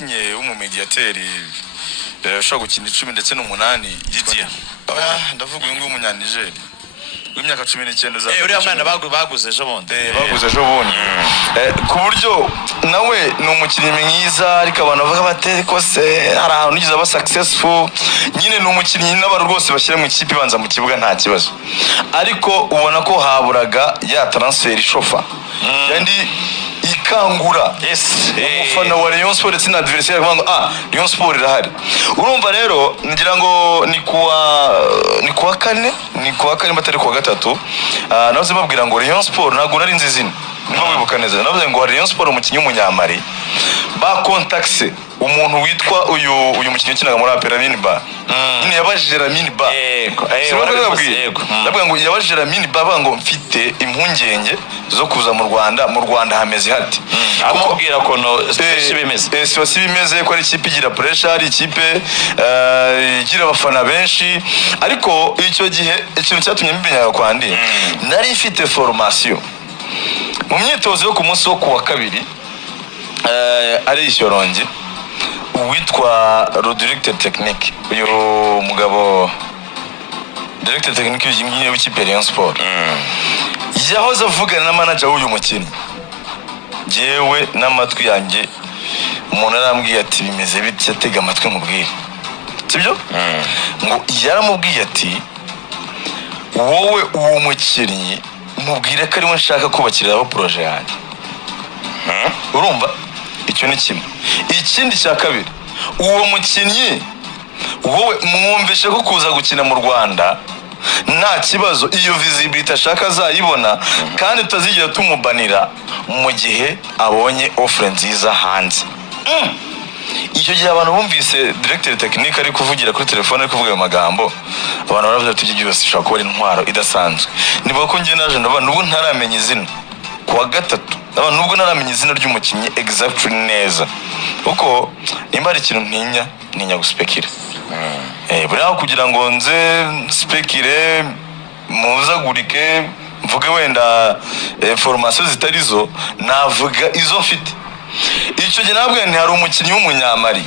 wakinye w'umumediateri ushaka gukina 10 ndetse n'8 Didier. Ndavuga uyu nguyu umunyanigeri w'imyaka 19 za. Uriya mwana baguze ejo bundi. Baguze ejo bundi. Ku buryo nawe ni umukinnyi mwiza ariko abantu bavuga bate ko se hari ahantu ugize aba successful nyine ni umukinnyi n'abantu rwose bashyira mu ikipe ibanza mu kibuga nta kibazo. Ariko ubona ko haburaga ya transfer ishofa. Yandi ikangura umufana wa Rayon Sport ndetse na adversaire ngo Rayon Sport irahari. Urumva rero ngira ngo ni kuwa kane batari kuwa gatatu navuze babwira ngo Rayon Sport ntago nari nzizina niba wibuka neza navuze ngo Rayon Sport umukinnyi w'umunyamari ba contacte umuntu witwa uyu mukinnyi ukinaga muri Lamine Ba nyine yabajije Lamine Ba ndavuga ngo yabajije Lamine Ba ngo mfite impungenge zo kuza mu Rwanda hameze hati amubwira ko no bimeze si bimeze ko ari ikipe igira pressure ari ikipe igira abafana benshi ariko icyo gihe ikintu cyatumye mbimenya kwandi nari mfite formation mu myitozo yo ku munsi wo kuwa kabiri ari Ishyorongi witwa directeur technique uyu mugabo directeur technique w'ikipe Rayon Sport yahoze avugana na manager w'uyu mukinnyi jewe n'amatwi yanjye umuntu arambwiye ati bimeze bitya tega amatwi mubwire sibyo ngo yaramubwiye ati wowe uwo mukinnyi mubwire ko ariwe nshaka kubakiriraho projet yanjye urumva icyo ni kimwe ikindi cya kabiri uwo mukinnyi wowe mwumvishe ko kuza gukina mu Rwanda nta kibazo iyo visibility ashaka azayibona kandi tutazigira tumubanira mu gihe abonye offer nziza hanze. Icyo gihe abantu bumvise directeur technique ari kuvugira kuri telefone ari kuvuga ayo magambo abantu baravuze ati igihe cyose ushaka kubona intwaro idasanzwe niba ko ngiye naje ndabana nubwo ntaramenya izina kuwa gatatu abantu nubwo naramenya izina ry'umukinnyi exactly neza uko nimba ari ikintu ntinya guspekira buriya kugira ngo nze spekire muzagurike mvuge wenda formation zitarizo navuga izo mfite. Icyo gihe nabwo hari umukinnyi w'umunyamari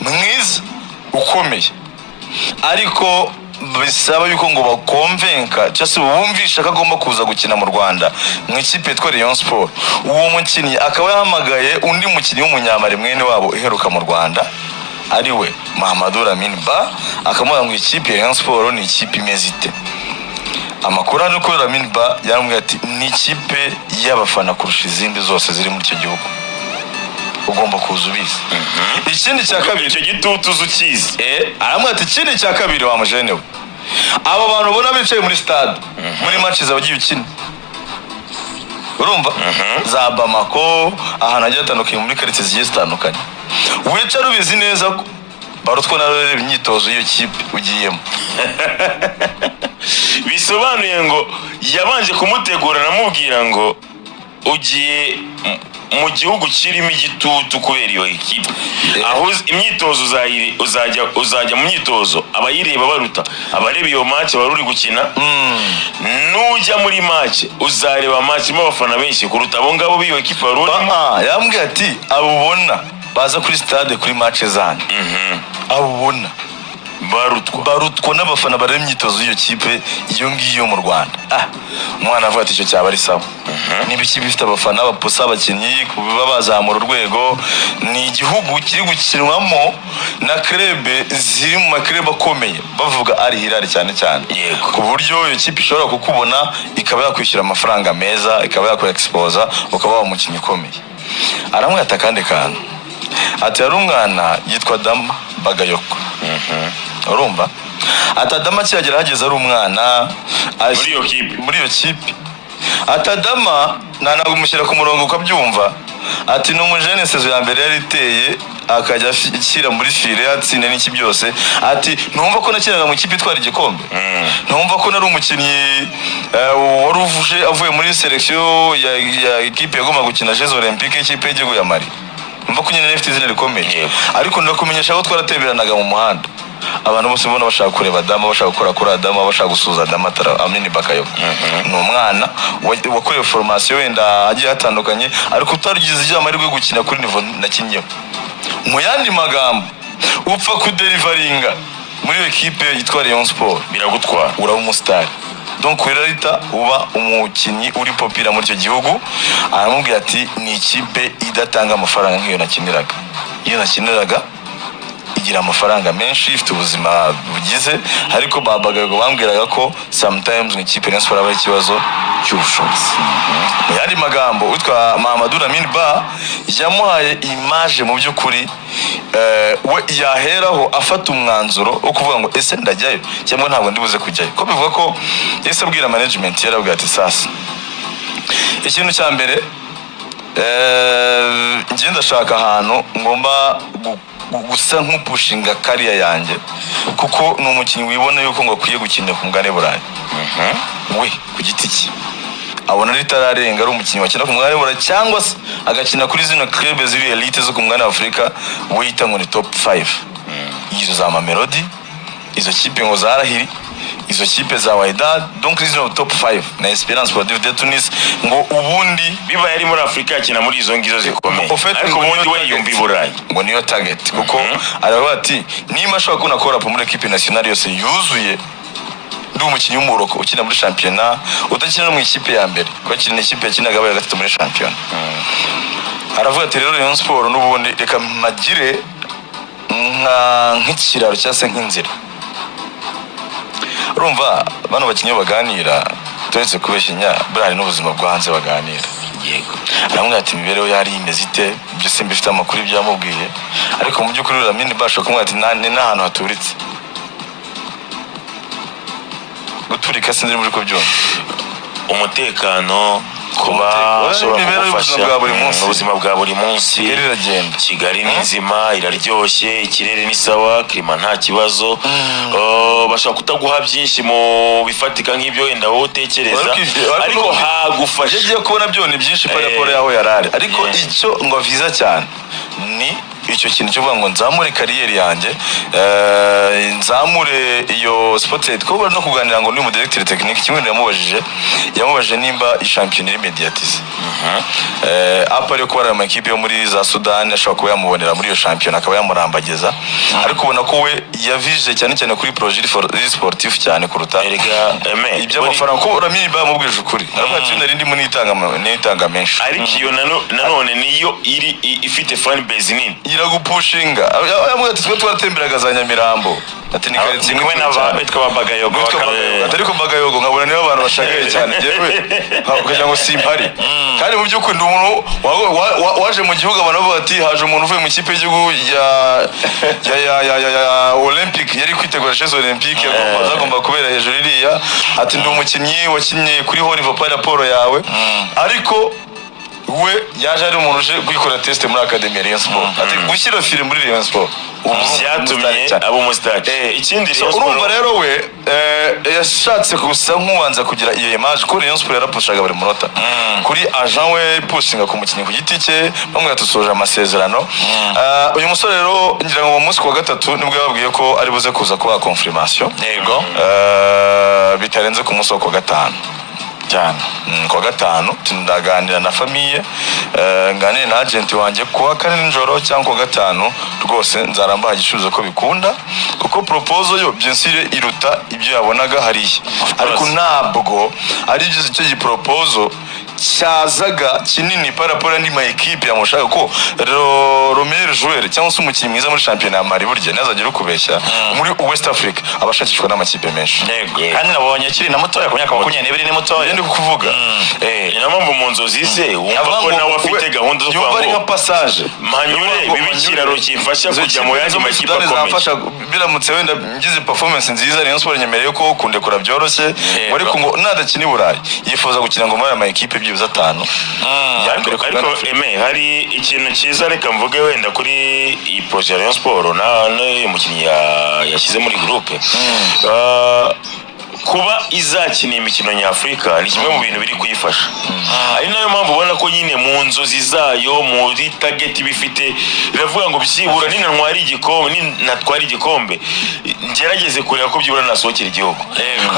mwiza ukomeye ariko bisaba yuko ngo bakonvenka cyase bumvisha ko agomba kuza gukina mu Rwanda mu ikipe yitwa Rayon Sport. Uwo mukinnyi akaba yahamagaye undi mukinnyi w'umunyamari mwene wabo iheruka mu Rwanda ari we Mahamadou Lamine Ba akamubwira ngo ikipe Rayon Sport ni ikipe imeze ite. Amakuru ari ko Lamine Ba yaramubwiye ati ni ikipe y'abafana kurusha izindi zose ziri muri icyo gihugu ugomba kuza ubizi. Ikindi cya kabiri icyo gitutu uzukizi aramubwira ati ikindi cya kabiri wa mujene we abo bantu ubona bicaye muri stade muri match zabagiye ukina urumva za Bamako ahantu hagiye hatandukanye muri quartiers zigiye zitandukanye wicara ubizi neza ko barutwa na imyitozo iyo kipe ugiyemo bisobanuye ngo yabanje kumutegura namubwira ngo ugiye mu gihugu kirimo igitutu kubera iyo ekipe aho imyitozo uzajya mu myitozo abayireba baruta abareba iyo match baruri gukina nujya muri match uzareba match mo abafana benshi kuruta abo ngabo biyo ekipe baruri yambwiye ati abubona baza kuri stade kuri match zanyu abubona barutwa n'abafana bare imyitozo iyo kipe iyo ngiyo mu Rwanda. Umwana avuga ati icyo cyaba ari sawa niba ikipe ifite abafana abapusa abakinnyi kuba bazamura urwego ni igihugu kiri gukinwamo na club ziri mu maklub akomeye bavuga ari Hilal cyane ku buryo iyo kipe ishobora kukubona ikaba yakwishyura amafaranga meza ikaba yakora exposa ukaba umukinnyi ukomeye. Aramwata kandi kantu ati ari umwana yitwa Dama Bagayoko urumva atadama cyagera hageze ari umwana muri iyo kipe atadama nanagumushyira ku murongo ukabyumva ati no mujene sezo ya mbere yari iteye akajya ashyira muri file yatsinde n'iki byose ati numva ko nakinaga mu kipe itwara igikombe numva ko nari umukinnyi waruvuje avuye muri selection ya equipe yagomba gukina Jeux Olympiques ikipe y'igihugu ya Mali numva ko nyine nifite izina rikomeye ariko ndakumenyesha ko twaratemberanaga mu muhanda abantu bose mbona bashaka kureba Dama bashaka gukora kuri Dama bashaka gusuza Dama Lamine Bakayoko ni umwana wakorewe formation wenda agiye hatandukanye ariko utarugize ijambo ari gukina kuri niveau nakinyeho mu yandi magambo upfa kuderivaringa muri iyo ekipe yitwa Rayon Sport biragutwara uraba umusitari. Donc Rita uba umukinnyi uri popira muri icyo gihugu. Aramubwira ati ni ikipe idatanga amafaranga nk'iyo nakiniraga. Iyo nakiniraga igira amafaranga menshi, ifite ubuzima bugize, ariko babagago bambwiraga ko sometimes mu ikipe Rayon Sport aba ikibazo cy'ubushobozi. Mu yandi magambo witwa Mamadou Lamine Ba yamuhaye image mu by'ukuri we yaheraho afata umwanzuro wo kuvuga ngo ese ndajyayo cyangwa ntabwo ndibuze kujyayo. Ko bivuga ko yese abwira management yarabwira ati sasa ikintu cya mbere njye ndashaka ahantu ngomba gusa nk'upushinga kariya yanjye, kuko ni umukinnyi wibona yuko ngo akwiye gukinira ku mugabane burayi. We ku giti cye abona ritararenga ari umukinnyi wakina ku mugabane burayi cyangwa se agakina kuri zino club ziri elite zo ku mugabane wa Afurika, we yita ngo ni top 5. Izo za Mamelodi, izo kipe ngo zarahiri, izo kipe za Wydad, donc izo top 5 na Esperance Sportive de Tunis, ngo ubundi biba yari muri Afrika akina muri izo ngizo zikomeye, ariko ubundi we yumva iburayi ngo niyo target, kuko aravuga ati niba ashobora kubona ko rapo muri equipe nationale yose yuzuye, ndi umukinnyi w'umuroko ukina muri shampiyona udakina mu ikipe ya mbere, ko akina ikipe yakinaga ya gatatu muri shampiyona. Aravuga ati rero Rayon Sport n'ubundi reka magire nk'ikiraro cyangwa se nk'inzira. Urumva bano bakinnyi baganira turetse kubeshinya bari n'ubuzima bwo hanze baganira. Yego, aramwe ati imibereho yari imeze ite, byo simba ifite amakuru byamubwiye, ariko mu by'ukuri Lamine basho kumwe ati n'ahantu haturitse guturika sinzi muri ko byumva umutekano kuba ushobora kugufasha mu buzima bwa buri munsi. Kigali iragenda, Kigali ni nzima, iraryoshye, ikirere ni sawa, klima nta kibazo. Bashobora kutaguha byinshi mu bifatika nk'ibyo wenda wowe utekereza, ariko hagufasha. Yagiye kubona byo ni byinshi pa raporo yaho yarari, ariko icyo ngo viza cyane ni icyo kintu cyo ngo nzamure kariyeri yanjye, nzamure iyo spotlight. Ko bari no kuganira ngo ni mu directeur technique kimwe yamubajije nimba ishampiyona iri mediatize. Apa ryo kubara ama equipe yo muri za Sudan ashobora kuba yamubonera muri iyo shampiyona akaba yamurambageza, ariko ubona ko we yavije cyane cyane kuri projet sportif cyane kuruta ibyo amafaranga. Ko Lamine Ba mubwije ukuri aravuga ati nari ndimo nitanga menshi, ariko iyo nanone niyo iri ifite fan base nini iragupushinga. Yamuga ati twe twaratemberaga za Nyamirambo, ati ni karitsiye imwe n'abantu bitwa Bagayogo, atari ko Bagayogo nkabona niyo abantu bashagaye cyane jewe kugira ngo simpari. Kandi mu by'ukuri ndi umuntu waje mu gihugu abantu bavuga ati haje umuntu uvuye mu kipe y'igihugu ya Olympic yari kwitegura Jeux Olympiques agomba kubera hejuru iriya, ati ndi umukinnyi wakinnye kuri Haut Niveau par rapport yawe, ariko we yaje ari umuntu uje kwikora test muri Academy Rayon Sport, ati gushyira film muri Rayon Sport byatumye abo umusitari. Ikindi Rayon Sport urumva rero we yashatse gusa nk'ubanza kugira iyo image ko Rayon Sport yarapushaga buri munota kuri agent we pushinga ku mukinnyi ku giti cye, bamwe yatusoje amasezerano. Uyu musore rero ngira ngo mu munsi wa gatatu nibwo yababwiye ko ari buze kuza kuba confirmation. Yego, bitarenze ku munsi wa gatanu cyane. Kwa gatanu tundaganira na famille, nganire na agent wanjye kuwa kane njoro cyangwa kwa gatanu rwose nzaramba igisubizo ko bikunda, kuko proposal yo byensire iruta ibyo yabonaga hariya, ariko ntabwo ari byo icyo giproposal cyazaga kinini parapora ni ma equipe yamushaka ko Romero joueur cyangwa se umukinnyi mwiza muri championnat ya Mali burya nazagira ukubeshya muri West Africa abashakishwa n'amakipe menshi. Kandi nabonye kiri na mutoya ku myaka 22 ni mutoya, ndi kuvuga inamambo mu nzozi ze wumva ko nawe afite gahunda zo kuba ari nka passage manyure bibikiraro kifasha kujya mu yandi makipe akomeye. Biramutse wenda ngize performance nziza Rayon Sport nyemereye ko kundekura byoroshye, ariko ngo nadakina i Burayi yifuza gukina ngo muri ama equipe byibuze 5. Ariko hari ikintu cyiza reka mvuge wenda kuri iyi projet Rayon Sport na umukinnyi yashyize muri groupe. kuba izakina imikino nyafurika ni kimwe mu bintu biri kuyifasha. Ari nayo mpamvu ubona ko nyine mu nzozi zayo muri target bifite biravuga ngo byibura ninatwara igikombe ngerageze kureba ko byibura nasohokera igihugu.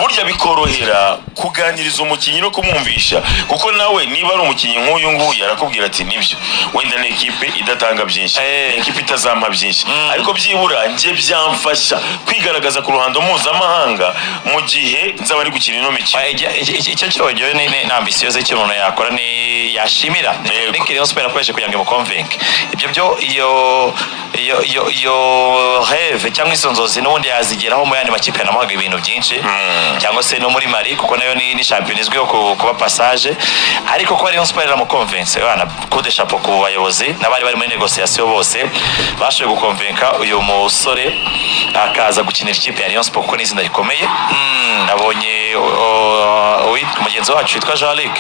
Burya bikorohera kuganiriza umukinnyi no kumwumvisha kuko nawe niba ari umukinnyi nk'uyu nguyu arakubwira ati nibyo wenda ni ekipe idatanga byinshi, ekipe itazampa byinshi, ariko byibura nje byamfasha kwigaragaza ku ruhando mpuzamahanga mu gihe nzaba ari gukina ino mikino. Icyo cyongeye ni ambitious icyo umuntu yakora ni yashimira ni Rayon Sport akoresheje kugira ngo imukonvenke ibyo byo iyo rêve cyangwa izo nzozi n'ubundi yazigeraho mu yandi makipe yanamuhaga ibintu byinshi cyangwa se no muri Mali kuko nayo ni champion izwiho kuba passage, ariko ko Rayon Sport iramukonvense bana coup de chapeau ku bayobozi n'abari bari muri negociation bose bashoboye gukonvenka uyu musore akaza gukinira ikipe ya Rayon Sport kuko n'izina rikomeye. Nabonye umugenzi wacu witwa Jean-Luc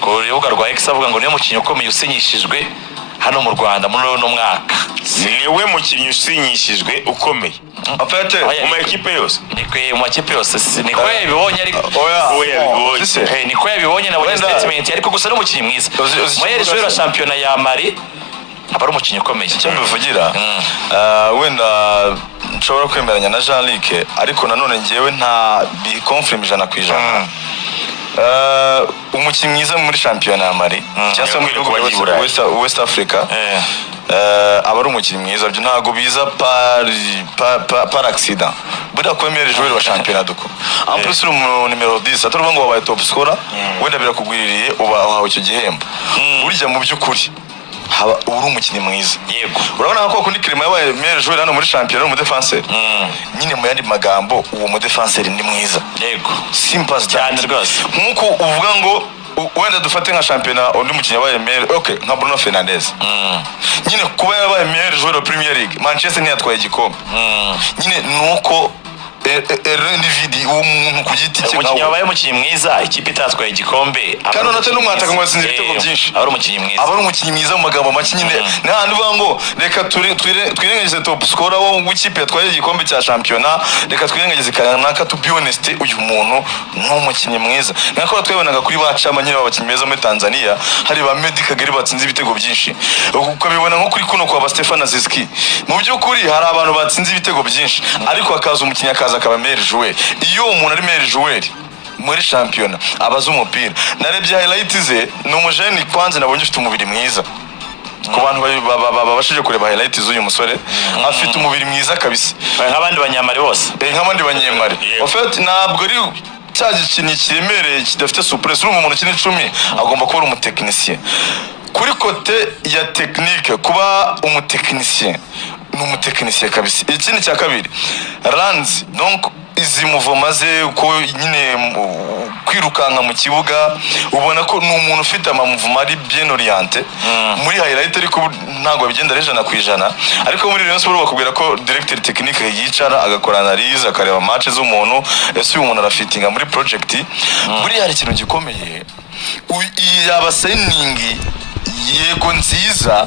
ku rubuga rwa X avuga ngo niyo mukinnyi ukomeye usinyishijwe hano mu Rwanda muri uno mwaka. Niwe mukinnyi usinyishijwe ukomeye afite mu ekipe yose, mu makipe yose niko yabibonye, ariko niko yabibonye nabonye statement, ariko gusa ni umukinnyi mwiza muri joueur championnat ya Mali aba ari umukinnyi ukomeye. Icyo mbivugira wenda nshobora kwemeranya na Jean-Luc, ariko nanone ngewe nta confirm 100%. Umukinnyi mwiza muri championnat ya Mali cyangwa se muri West Africa aba ari umukinnyi mwiza, byo ntago biza par accident. Buriya kwemera joueur wa championnat duko en plus uri mu numero 10 atari ngo wabaye top scorer wenda birakugwiririye ubahawe icyo gihembo. Burya mu by'ukuri haba uri umukinnyi mwiza. Yego, urabona ko kundi Clement yabaye meilleur joueur hano muri championnat mu défenseur. Nyine mu yandi magambo uwo mu défenseur ni mwiza. Yego, simple cyane rwose. Nkuko uvuga ngo wenda dufate nka championnat undi mukinnyi yabaye meilleur, okay, nka Bruno Fernandes. Nyine kuba yabaye meilleur joueur de Premier League, Manchester ntiyatwaye igikombe. Nyine nuko individu umuntu ku giti cye umukinnyi wabaye umukinnyi mwiza ikipe itatwaye igikombe kandi natwe n'umwataka ngo batsinze ibitego byinshi. Aba ari umukinnyi mwiza, aba ari umukinnyi mwiza mu magambo make. Nyine n'ahandi uvuga ngo reka twirengagize top scorer w'ikipe yatwaye igikombe cya championnat, reka twirengagize kanaka, to be honest uyu muntu ni umukinnyi mwiza. Nako twabonaga kuri bacama nyine abakinnyi beza muri Tanzania, hari ba Medi Kagere batsinze ibitego byinshi, ukabibona nko kuri kuno kwa ba Stefan Aziski. Mu by'ukuri hari abantu batsinze ibitego byinshi, ariko akaza umukinnyi akaba meilleur joueur. Iyo umuntu ari meilleur joueur muri championnat abaza umupira, narebye highlights ze no mujeni kwanze nabonye ufite umubiri mwiza. Ku bantu babashije kureba highlights z'uyu musore afite umubiri mwiza kabisa nk'abandi banyamari bose, nk'abandi banyemari. En fait ntabwo ari cya gikinyi kiremereye kidafite surprise. Uri umuntu ukina 10 agomba kuba umutekinicien. Kuri kote ya technique kuba umutekinicien ni umutekinicien kabisa. Ikindi cya kabiri Ranzi, donc izi muvoma ze ko nyine kwirukanka mu kibuga ubona ko ni umuntu ufite amamuvoma ari bien orienté muri highlight, ariko ntago bigenda 100%. Ariko muri Rayon Sport bakubwira ko directeur technique yicara agakora analyse akareba match z'umuntu, ese uyu muntu arafitinga muri project. Buri hari ikintu gikomeye yaba signing yego nziza,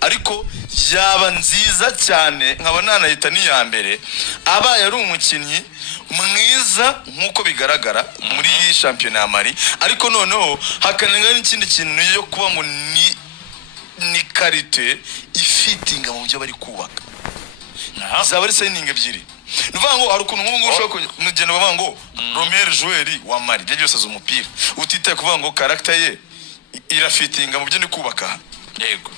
ariko yaba nziza cyane nkaba nanahita ni ya mbere abaye ari umukinnyi mwiza nkuko bigaragara muri championnat ya Mali, ariko noneho hakanenga n'ikindi kintu yo kuba ngo ni karite ifitinga mu byo bari kubaka. Zaba ari signing ebyiri. Nuvuga ngo hari ukuntu nk'ubu ushobora kugenda bavuga ngo Romero joueur wa Mali byo byose azumupira utitaye kuvuga ngo character ye irafitinga mu byo ni kubaka. Yego,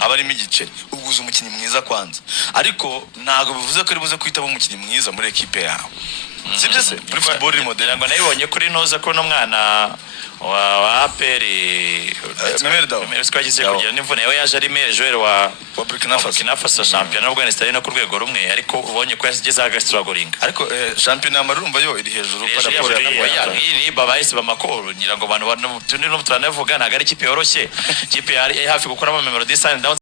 abarimo igiceri uguze umukinnyi mwiza kwanza, ariko ntago bivuze ko ari buze kwitaba umukinnyi mwiza muri ekipe yawe. Sibyo se muri football iri modern ngo nayibonye kuri noza ko no mwana wa APR Memerdao twagize kugira n'imvune yawe yaje ari meilleur joueur wa Burkina Faso champion nubwo Nestor no ku rwego rumwe, ariko ubonye ko yasigize agastruggling. Ariko champion ya Marumba yo iri hejuru ni babaise bamakoro ngira ngo abantu no turanavuga ntago ari ikipe yoroshye, ikipe yari hafi gukora ama Mamelodi Sundowns